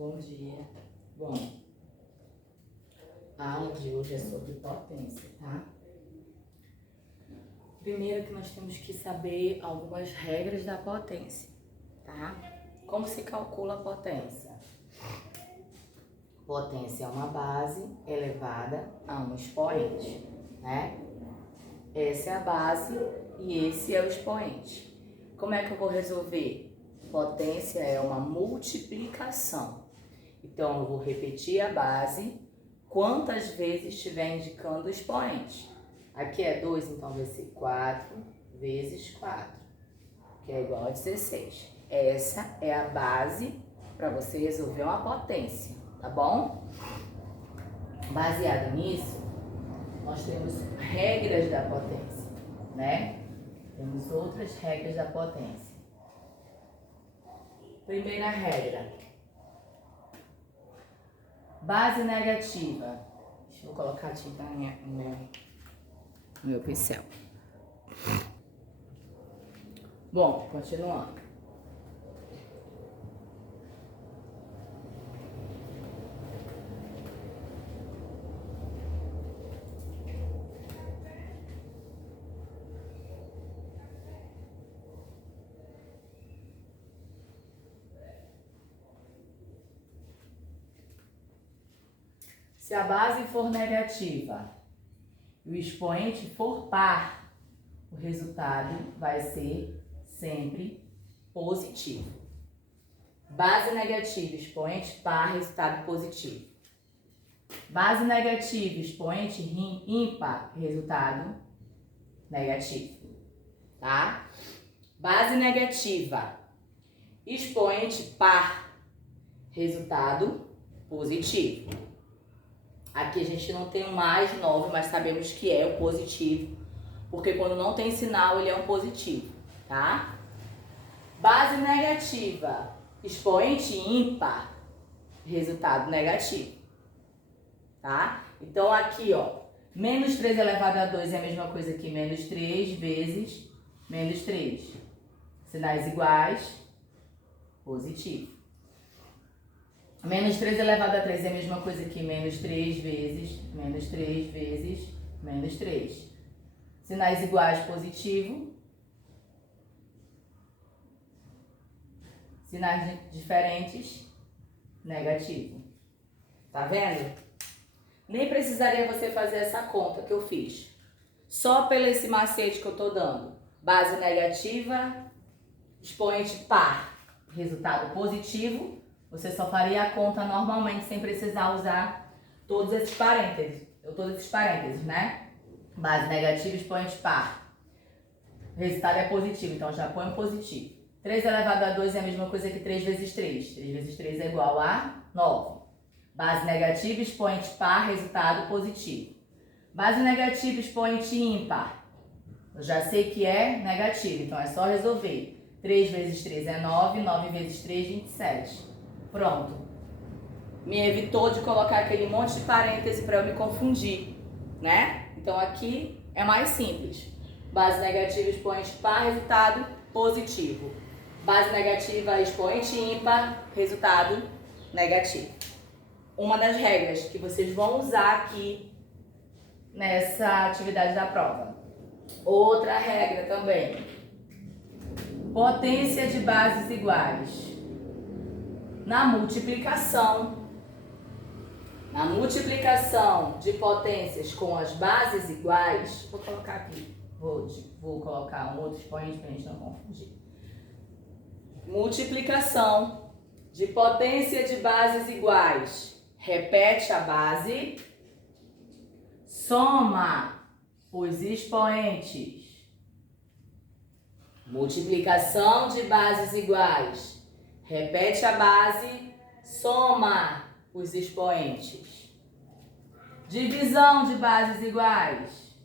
Bom dia. Bom, a aula de hoje é sobre potência, tá? Primeiro que nós temos que saber algumas regras da potência, tá? Como se calcula a potência? Potência é uma base elevada a um expoente, né? Essa é a base e esse é o expoente. Como é que eu vou resolver? Potência é uma multiplicação. Então, eu vou repetir a base quantas vezes estiver indicando o expoente. Aqui é 2, então vai ser 4 vezes 4, que é igual a 16. Essa é a base para você resolver uma potência, tá bom? Baseado nisso, nós temos regras da potência, né? Temos outras regras da potência. Primeira regra. Base negativa. Deixa eu colocar a tinta no meu pincel. Bom, continuando. Se a base for negativa e o expoente for par, o resultado vai ser sempre positivo. Base negativa, expoente par, resultado positivo. Base negativa, expoente ímpar, resultado negativo, tá? Base negativa, expoente par, resultado positivo. Aqui a gente não tem um mais 9, mas sabemos que é o positivo, porque quando não tem sinal, ele é um positivo, tá? Base negativa, expoente ímpar, resultado negativo, tá? Então aqui, ó, menos 3 elevado a 2 é a mesma coisa que menos 3 vezes menos 3. Sinais iguais, positivo. Menos 3 elevado a 3 é a mesma coisa que menos 3 vezes menos 3 vezes menos 3. Sinais iguais, positivo. Sinais diferentes, negativo. Tá vendo? Nem precisaria você fazer essa conta que eu fiz. Só pelo esse macete que eu tô dando. Base negativa, expoente par, resultado positivo. Você só faria a conta normalmente sem precisar usar todos esses parênteses, né? Base negativa, expoente par. O resultado é positivo, então já põe positivo. 3 elevado a 2 é a mesma coisa que 3 vezes 3. 3 vezes 3 é igual a 9. Base negativa, expoente par, resultado positivo. Base negativa, expoente ímpar. Eu já sei que é negativo, então é só resolver. 3 vezes 3 é 9, 9 vezes 3, 27. Pronto. Me evitou de colocar aquele monte de parêntese para eu me confundir, né? Então aqui é mais simples. Base negativa, expoente par, resultado positivo. Base negativa, expoente ímpar, resultado negativo. Uma das regras que vocês vão usar aqui nessa atividade da prova. Outra regra também. Potência de bases iguais. Na multiplicação de potências com as bases iguais, vou colocar aqui, vou colocar um outro expoente para a gente não confundir. Multiplicação de potência de bases iguais. Repete a base, soma os expoentes. Multiplicação de bases iguais. Repete a base, soma os expoentes. Divisão de bases iguais.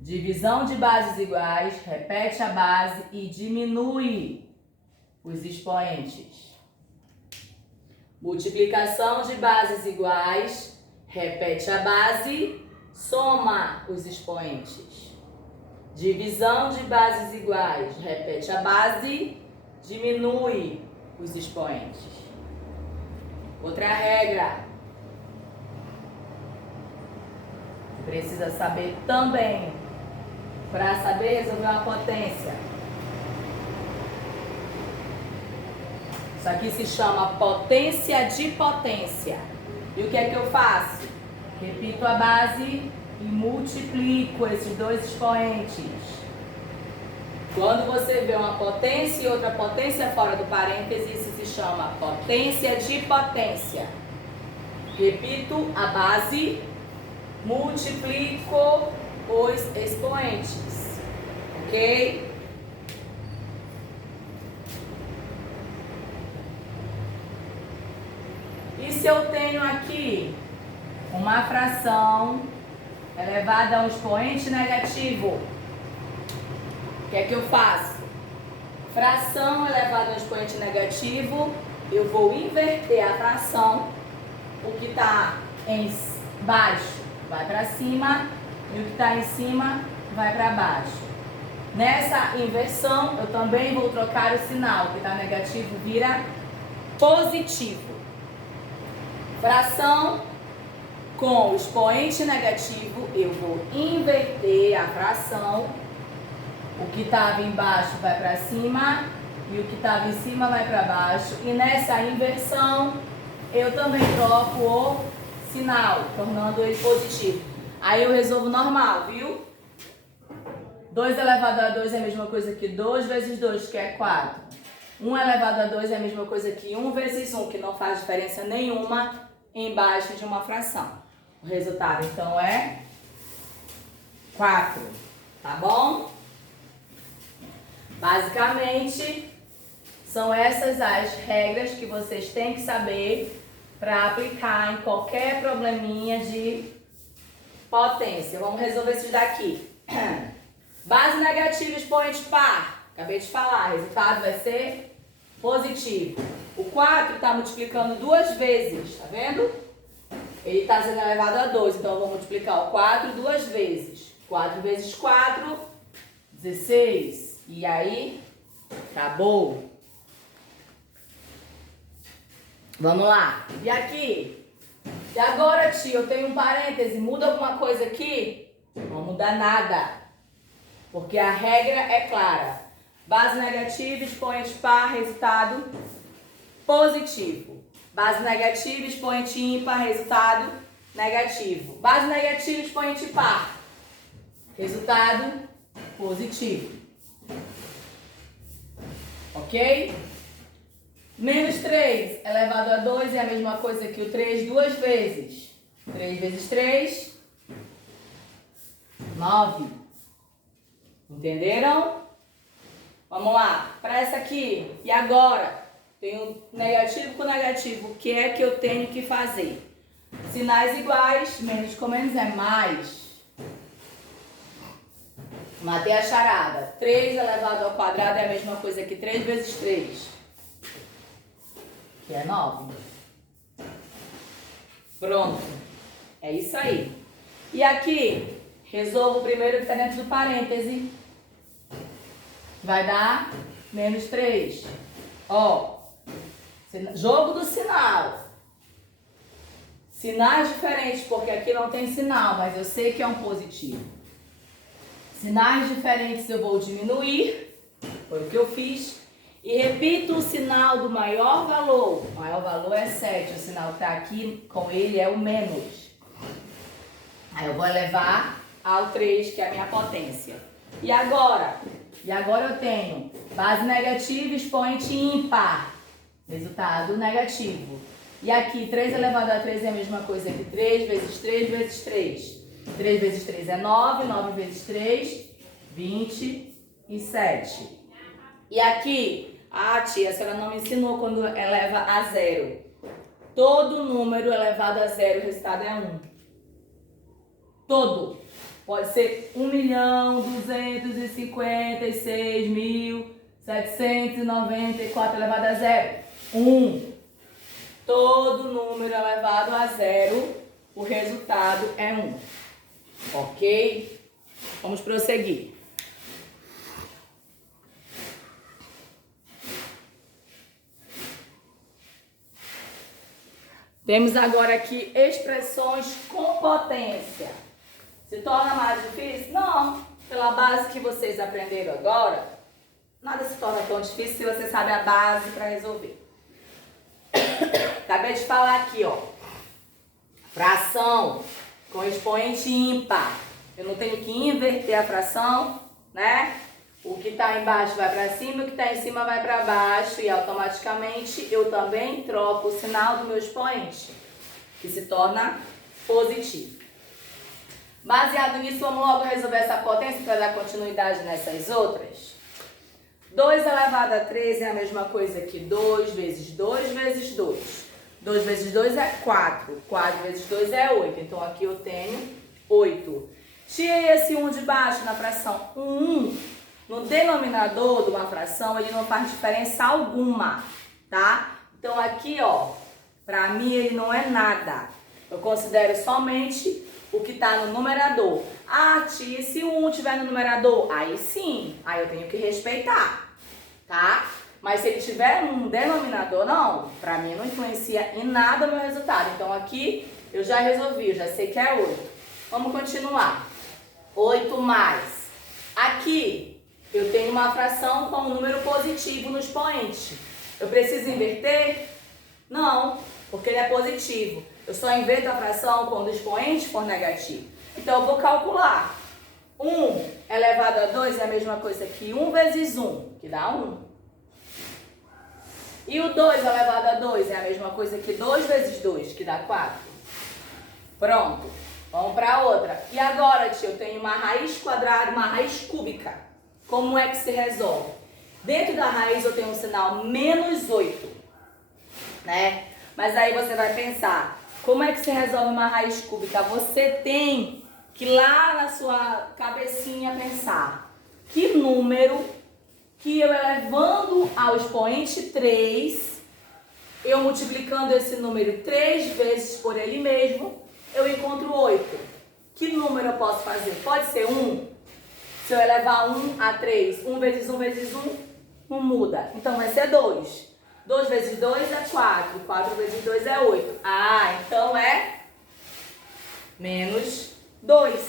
Divisão de bases iguais, repete a base e diminui os expoentes. Multiplicação de bases iguais, repete a base, soma os expoentes. Divisão de bases iguais, repete a base, diminui os expoentes. Outra regra. Precisa saber também, para saber resolver uma potência. Isso aqui se chama potência de potência. E o que é que eu faço? Repito a base e multiplico esses dois expoentes. Quando você vê uma potência e outra potência fora do parêntese, isso se chama potência de potência. Repito a base, multiplico os expoentes. Ok? E se eu tenho aqui uma fração elevada a um expoente negativo, o que é que eu faço? Fração elevada a um expoente negativo, eu vou inverter a fração. O que está embaixo vai para cima e o que está em cima vai para baixo. Nessa inversão, eu também vou trocar o sinal. O que está negativo vira positivo. Fração com expoente negativo, eu vou inverter a fração. O que estava embaixo vai para cima e o que estava em cima vai para baixo. E nessa inversão, eu também troco o sinal, tornando ele positivo. Aí eu resolvo normal, viu? 2 elevado a 2 é a mesma coisa que 2 vezes 2, que é 4. 1 elevado a 2 é a mesma coisa que 1 vezes 1, que não faz diferença nenhuma embaixo de uma fração. O resultado, então, é 4. Tá bom? Basicamente, são essas as regras que vocês têm que saber para aplicar em qualquer probleminha de potência. Vamos resolver esses daqui. Base negativa, expoente par. Acabei de falar, o resultado vai ser positivo. O 4 está multiplicando 2 vezes, tá vendo? Ele está sendo elevado a 2, então eu vou multiplicar o 4 2 vezes. 4 vezes 4, 16. E aí, acabou. Vamos lá. E aqui? E agora, tio, eu tenho um parêntese. Muda alguma coisa aqui? Não muda nada. Porque a regra é clara. Base negativa, expoente par, resultado positivo. Base negativa, expoente ímpar, resultado negativo. Base negativa, expoente par, resultado positivo. Ok? Menos 3 elevado a 2 é a mesma coisa que o 3 duas vezes. 3 vezes 3, 9. Entenderam? Vamos lá, para essa aqui. E agora? Tenho negativo com negativo. O que é que eu tenho que fazer? Sinais iguais, menos com menos é mais. Matei a charada. 3 elevado ao quadrado é a mesma coisa que 3 vezes 3. Que é 9. Pronto. É isso aí. E aqui, resolvo o primeiro que está dentro do parêntese. Vai dar menos 3. Ó, jogo do sinal. Sinais diferentes, porque aqui não tem sinal, mas eu sei que é um positivo. Sinais diferentes eu vou diminuir. Foi o que eu fiz. E repito o sinal do maior valor. O maior valor é 7. O sinal que está aqui com ele é o menos. Aí eu vou elevar ao 3, que é a minha potência. E agora? E agora eu tenho base negativa, expoente ímpar. Resultado negativo. E aqui, 3 elevado a 3 é a mesma coisa que 3 vezes 3 vezes 3. 3 vezes 3 é 9. 9 vezes 3, 27. E aqui, tia, a senhora não me ensinou quando eleva a 0. Todo número elevado a 0, o resultado é 1. Todo. Pode ser 1.256.794 elevado a 0. 1. Todo número elevado a 0, o resultado é 1. Ok? Vamos prosseguir. Temos agora aqui expressões com potência. Se torna mais difícil? Não. Pela base que vocês aprenderam agora, nada se torna tão difícil se você sabe a base para resolver. Acabei de falar aqui, ó. Fração com expoente ímpar. Eu não tenho que inverter a fração, né? O que está embaixo vai para cima, o que está em cima vai para baixo e automaticamente eu também troco o sinal do meu expoente, que se torna positivo. Baseado nisso, vamos logo resolver essa potência para dar continuidade nessas outras. 2 elevado a 13 é a mesma coisa que 2 vezes 2 vezes 2. 2 vezes 2 é 4. 4 vezes 2 é 8. Então, aqui eu tenho 8. Tirei esse 1 de baixo na fração. O 1 no denominador de uma fração, ele não faz diferença alguma, tá? Então, aqui, ó, pra mim ele não é nada. Eu considero somente o que tá no numerador. Ah, tia, se o 1 tiver no numerador, aí sim, aí eu tenho que respeitar, tá? Mas se ele tiver no denominador, não, pra mim não influencia em nada o meu resultado. Então, aqui eu já resolvi, eu já sei que é 8. Vamos continuar. 8 mais. Aqui eu tenho uma fração com um número positivo no expoente. Eu preciso inverter? Não, porque ele é positivo. Eu só inverto a fração quando o expoente for negativo. Então, eu vou calcular. 1 elevado a 2 é a mesma coisa que 1 vezes 1, que dá 1. E o 2 elevado a 2 é a mesma coisa que 2 vezes 2, que dá 4. Pronto. Vamos para outra. E agora, tia, eu tenho uma raiz quadrada, uma raiz cúbica. Como é que se resolve? Dentro da raiz eu tenho um sinal menos 8, né? Mas aí você vai pensar, como é que se resolve uma raiz cúbica? Você tem que lá na sua cabecinha pensar que número que eu elevando ao expoente 3, eu multiplicando esse número 3 vezes por ele mesmo, eu encontro 8. Que número eu posso fazer? Pode ser 1? Se eu elevar 1 a 3, 1 vezes 1 vezes 1, não muda. Então vai ser 2. 2 vezes 2 é 4. 4 vezes 2 é 8. Ah, então é menos 2.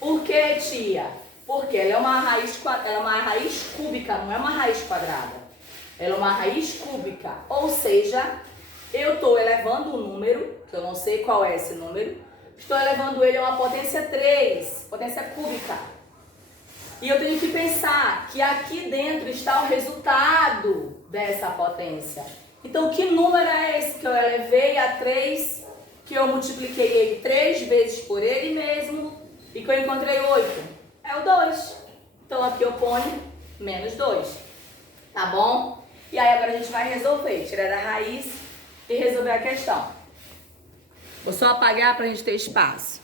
Por que, tia? Porque ela é uma raiz cúbica, não é uma raiz quadrada. Ela é uma raiz cúbica. Ou seja, eu estou elevando um número, que eu não sei qual é esse número, estou elevando ele a uma potência 3, potência cúbica. E eu tenho que pensar que aqui dentro está o resultado dessa potência. Então, que número é esse que eu elevei a 3, que eu multipliquei ele 3 vezes por ele mesmo e que eu encontrei 8? É o 2. Então, aqui eu ponho menos 2. Tá bom? E aí, agora a gente vai resolver, tirar da raiz e resolver a questão. Vou só apagar para a gente ter espaço.